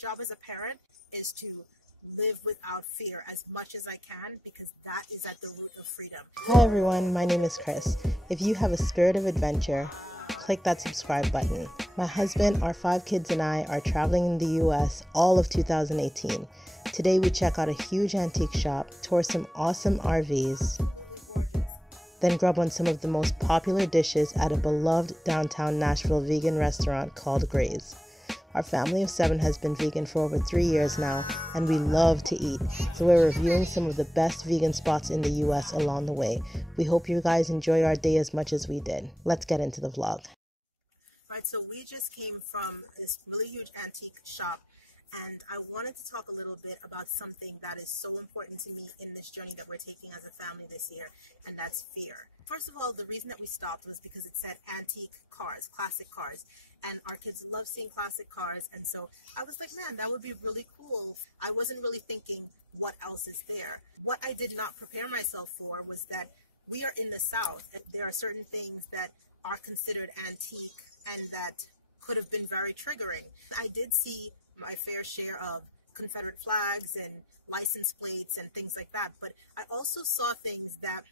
job as a parent is to live without fear as much as I can, because that is at the root of freedom. Hi everyone, my name is Chris. If you have a spirit of adventure, click that subscribe button. My husband, our 5 kids, and I are traveling in the US all of 2018. Today we check out a huge antique shop, tour some awesome RVs, then grub on some of the most popular dishes at a beloved downtown Nashville vegan restaurant called Graze. Our family of 7 has been vegan for over 3 years now, and we love to eat, so we're reviewing some of the best vegan spots in the US along the way. We hope you guys enjoy our day as much as we did. Let's get into the vlog. Right, so we just came from this really huge antique shop, and I wanted to talk a little bit about something that is so important to me in this journey that we're taking as a family this year, and that's fear. First of all, the reason that we stopped was because it said antique cars, classic cars, and our kids love seeing classic cars, and so I was like, man, that would be really cool. I wasn't really thinking what else is there. What I did not prepare myself for was that we are in the South, and there are certain things that are considered antique and that could have been very triggering. I did see my fair share of Confederate flags and license plates and things like that, but I also saw things that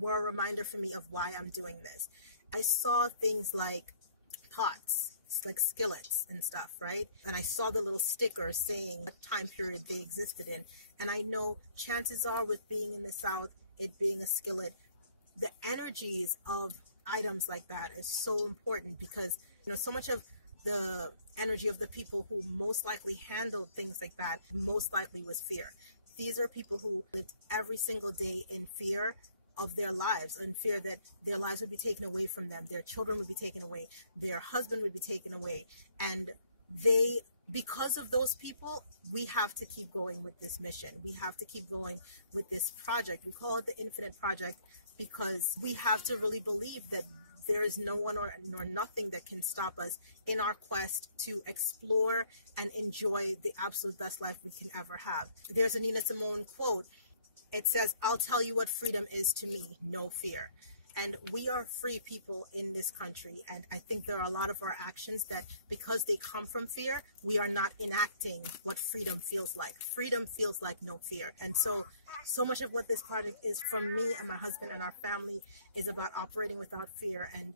were a reminder for me of why I'm doing this. I saw things like pots, like skillets and stuff, right? And I saw the little stickers saying what time period they existed in, and I know chances are, with being in the South, it being a skillet, the energies of items like that is so important, because so much of the energy of the people who most likely handled things like that most likely was fear. These are people who lived every single day in fear of their lives, and fear that their lives would be taken away from them, their children would be taken away, their husband would be taken away, and because of those people, we have to keep going with this mission. We have to keep going with this project. We call it the Infinite Project because we have to really believe that there is no one nor nothing that can stop us in our quest to explore and enjoy the absolute best life we can ever have. There's a Nina Simone quote. It says, "I'll tell you what freedom is to me, no fear." And we are free people in this country, and I think there are a lot of our actions that, because they come from fear, we are not enacting what freedom feels like. Freedom feels like no fear. And so much of what this project is from me and my husband and our family is about operating without fear. And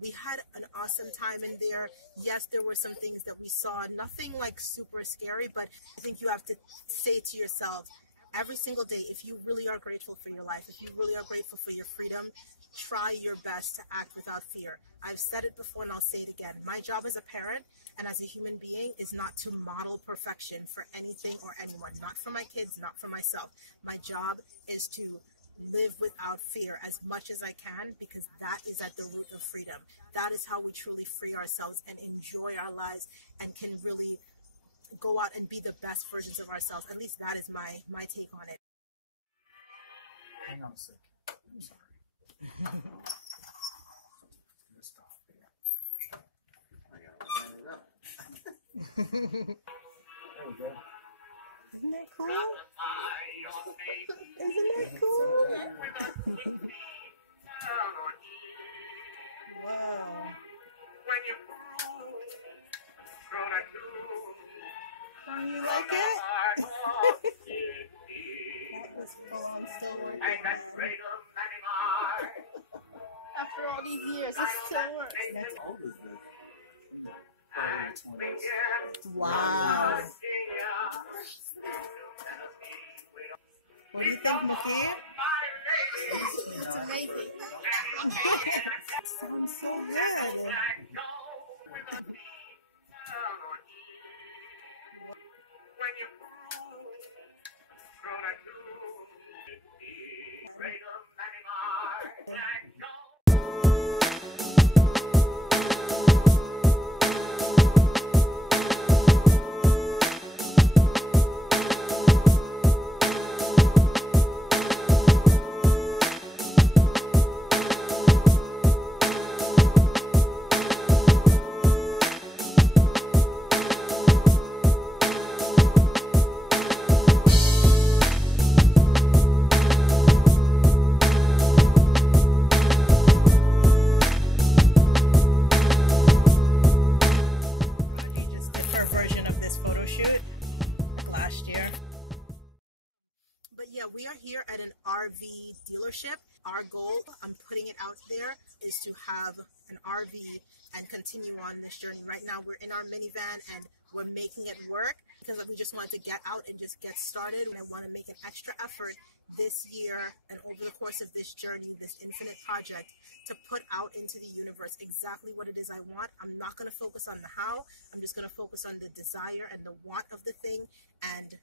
we had an awesome time in there. Yes, there were some things that we saw, nothing like super scary, but I think you have to say to yourself every single day, if you really are grateful for your life, if you really are grateful for your freedom, try your best to act without fear. I've said it before and I'll say it again. My job as a parent and as a human being is not to model perfection for anything or anyone, not for my kids, not for myself. My job is to live without fear as much as I can, because that is at the root of freedom. That is how we truly free ourselves and enjoy our lives and can really go out and be the best versions of ourselves. At least that is my take on it. Hang on a sec. I'm sorry. I'm gonna stop there. I gotta line it up. There we go. Isn't that cool? Isn't that cool? Wow. Oh, you like it? That was fun. I'm still working. After all these years, it still works. How old is this? Wow. What do you think, Nikki? It's amazing. Sounds so good. here at an RV dealership. Our goal, I'm putting it out there, is to have an RV and continue on this journey. Right now we're in our minivan and we're making it work because we just wanted to get out and just get started. And I want to make an extra effort this year and over the course of this journey, this infinite project, to put out into the universe exactly what it is I want. I'm not going to focus on the how. I'm just going to focus on the desire and the want of the thing. And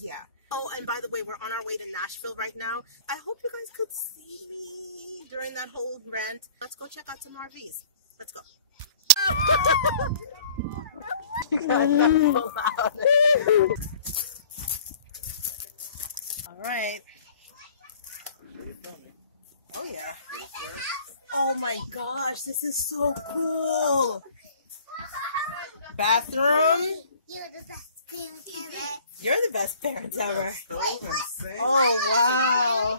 yeah. Oh, and by the way, we're on our way to Nashville right now. I hope you guys could see me during that whole rant. Let's go check out some RVs. Let's go. All right. Oh yeah. Oh my gosh, this is so cool. Bathroom. You're the best parents ever. Oh wow.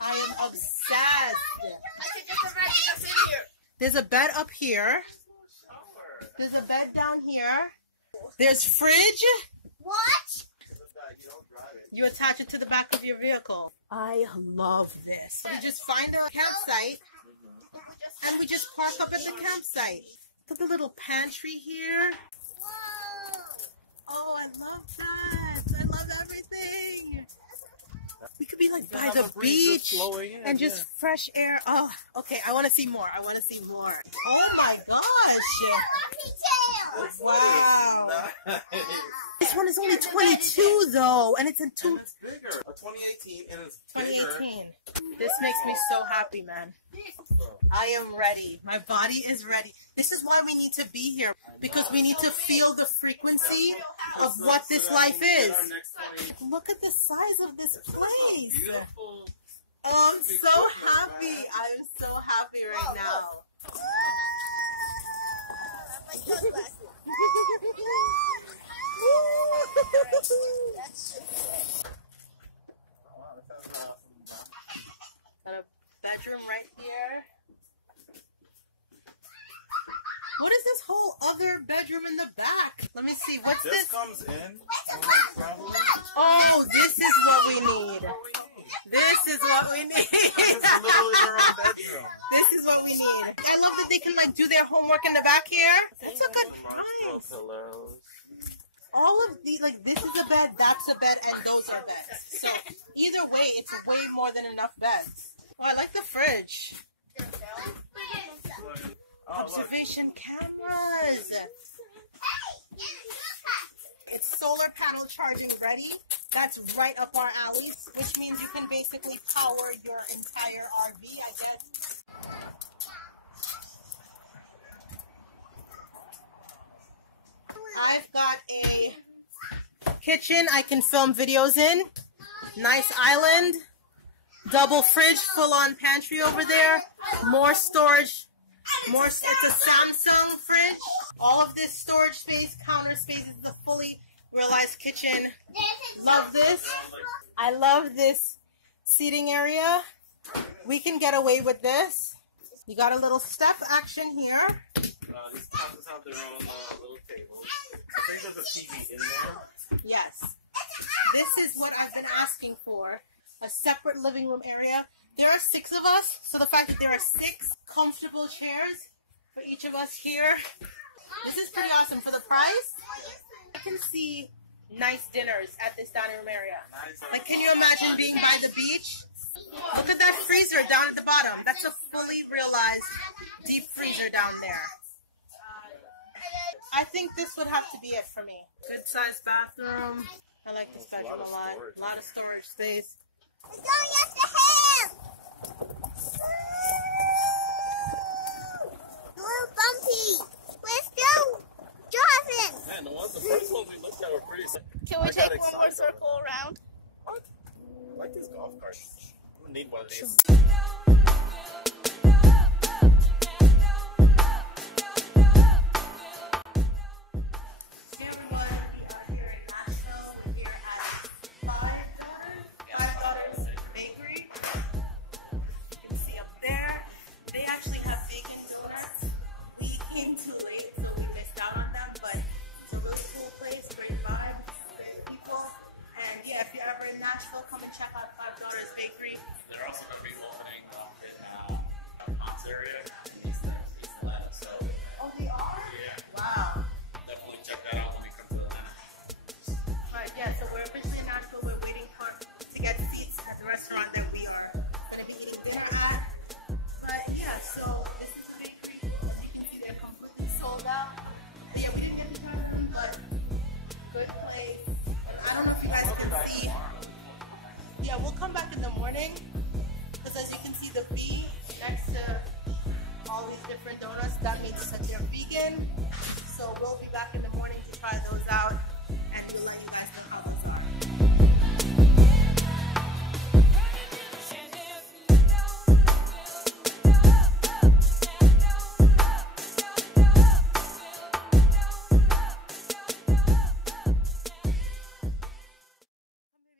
I am obsessed. There's a bed up here. There's a bed down here. There's fridge. What? You attach it to the back of your vehicle. I love this. We just find a campsite and we just park up at the campsite. Look at the little pantry here. Oh, I love that. I love everything. We could be like by the beach and just fresh air. Oh, okay. I want to see more. I want to see more. Oh my gosh. Wow. Nice. This one is only 22 though, and it's in two. And it's bigger. A 2018 and it's 2018. This makes me so happy, man. I am ready. My body is ready. This is why we need to be here, because we need to feel the frequency of what this life is. Look at the size of this place. Oh, I'm so happy. I'm so happy right now. Got a bedroom right here. What is this whole other bedroom in the back? Let me see. What's this? This comes in. Oh, this is what we need. This is what we need. It's literally their own bedroom. This is what we need. I love that they can like do their homework in the back here. It's a good price. Pillows. All of the, like, this is a bed, that's a bed, and those are beds. So either way, it's way more than enough beds. Oh, I like the fridge. Observation cameras. It's solar panel charging ready. That's right up our alley, which means you can basically power your entire RV, I guess. I've got a kitchen I can film videos in. Nice island. Double fridge, full-on pantry over there. More storage. It's a Samsung fridge. All of this storage space, counter space, is a fully realized kitchen. Love this. I love this seating area. We can get away with this. You got a little step action here. These houses have their own little tables. I think there's a TV in there. Yes. This is what I've been asking for. A separate living room area. There are 6 of us, so the fact that there are 6 comfortable chairs for each of us here. This is pretty awesome. For the price, I can see nice dinners at this dining room area. Like, can you imagine being by the beach? Look at that freezer down at the bottom. That's a fully realized deep freezer down there. I think this would have to be it for me. Good sized bathroom. I like this bedroom a lot. A lot of storage space. Man, the first ones we looked at were pretty sick. Can we take one more circle around? What? I like this golf cart. I'm gonna need one of these. Hey everyone, we are here in Nashville. We're here at Five Daughters Bakery. You can see up there. They actually have vegan donuts. We came too late, so we missed out on them, but it's a really cool place, great vibe, great people. And yeah, if you're ever in Nashville, his bakery. They're also going to be opening in Ponce area. Oh, they are? Yeah. Wow. Definitely check that out when we come to Atlanta. Right, yeah, so we're officially in Nashville. We're waiting to get seats at the restaurant that we are going to be eating dinner at. But yeah, so this is the bakery. As you can see, they're completely sold out. But yeah, we didn't get to try them, but good place. And I don't know if you guys can see. Yeah, we'll come back in the morning. Because as you can see, the V next to all these different donuts, that means that they're vegan. So we'll be back in the morning to try those out, and we'll let you guys know how those are. Maybe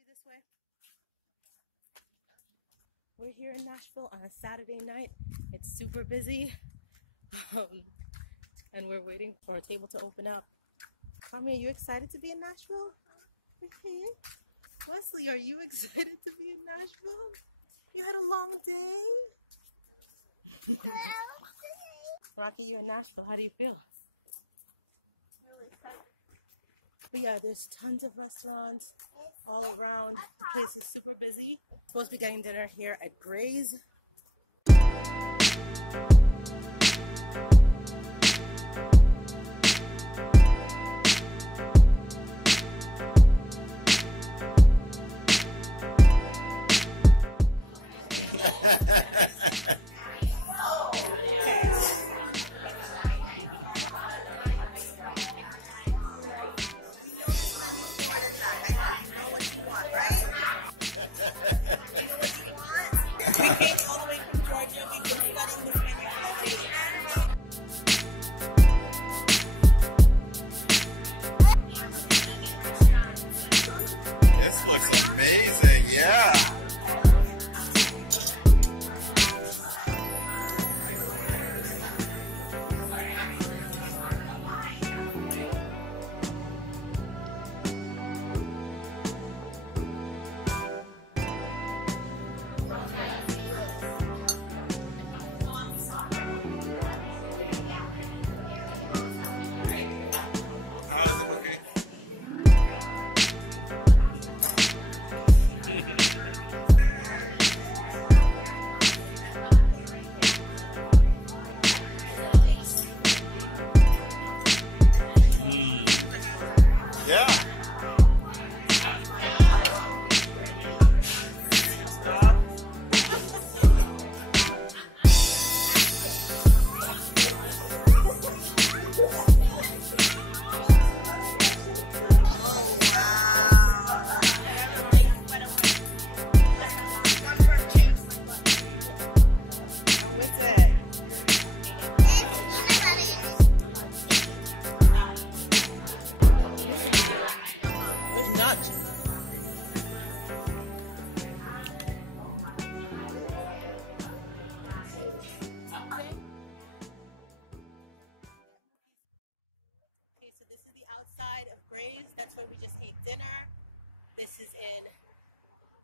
this way. We're here in Nashville on a Saturday night. It's super busy. And we're waiting for a table to open up. Tommy, are you excited to be in Nashville? Wesley, are you excited to be in Nashville? You had a long day? Rocky, you're in Nashville. How do you feel? Really excited. But yeah, there's tons of restaurants all around. The place is super busy. Supposed to be getting dinner here at Graze.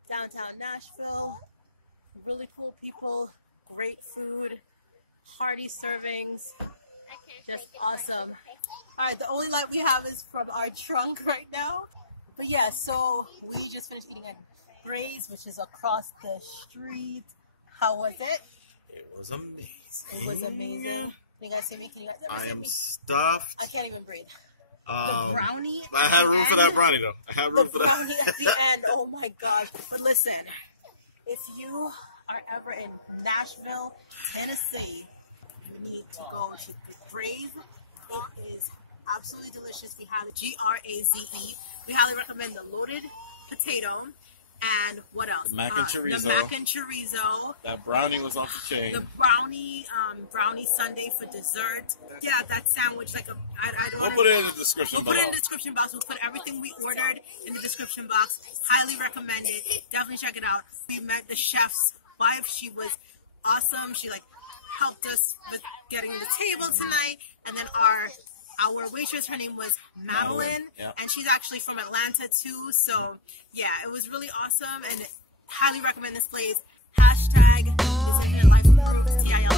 Downtown Nashville, really cool people, great food, hearty servings, just awesome. All right, the only light we have is from our trunk right now. But yeah, so we just finished eating at Graze, which is across the street. How was it? It was amazing. It was amazing. Can you guys see me? Can you guys ever I see am me? stuffed. I can't even breathe. The brownie. I had room for that brownie though. I had room The for that. brownie at the end. Oh my gosh. But listen, if you are ever in Nashville, Tennessee, you need to go to the Graze. It is absolutely delicious. We have Graze. We highly recommend the loaded potato. And what else? The mac and chorizo. The mac and chorizo. That brownie was off the chain. The brownie sundae for dessert. Yeah, that sandwich, like I don't. We'll put it in the description We'll below. put it in the description box. We'll put everything we ordered in the description box. Highly recommend it. Definitely check it out. We met the chef's wife. She was awesome. She helped us with getting the table tonight. And then our waitress, her name was Madeline, yeah. And she's actually from Atlanta too. So yeah, it was really awesome. And highly recommend this place. Hashtag thisinfinitelife, TIL.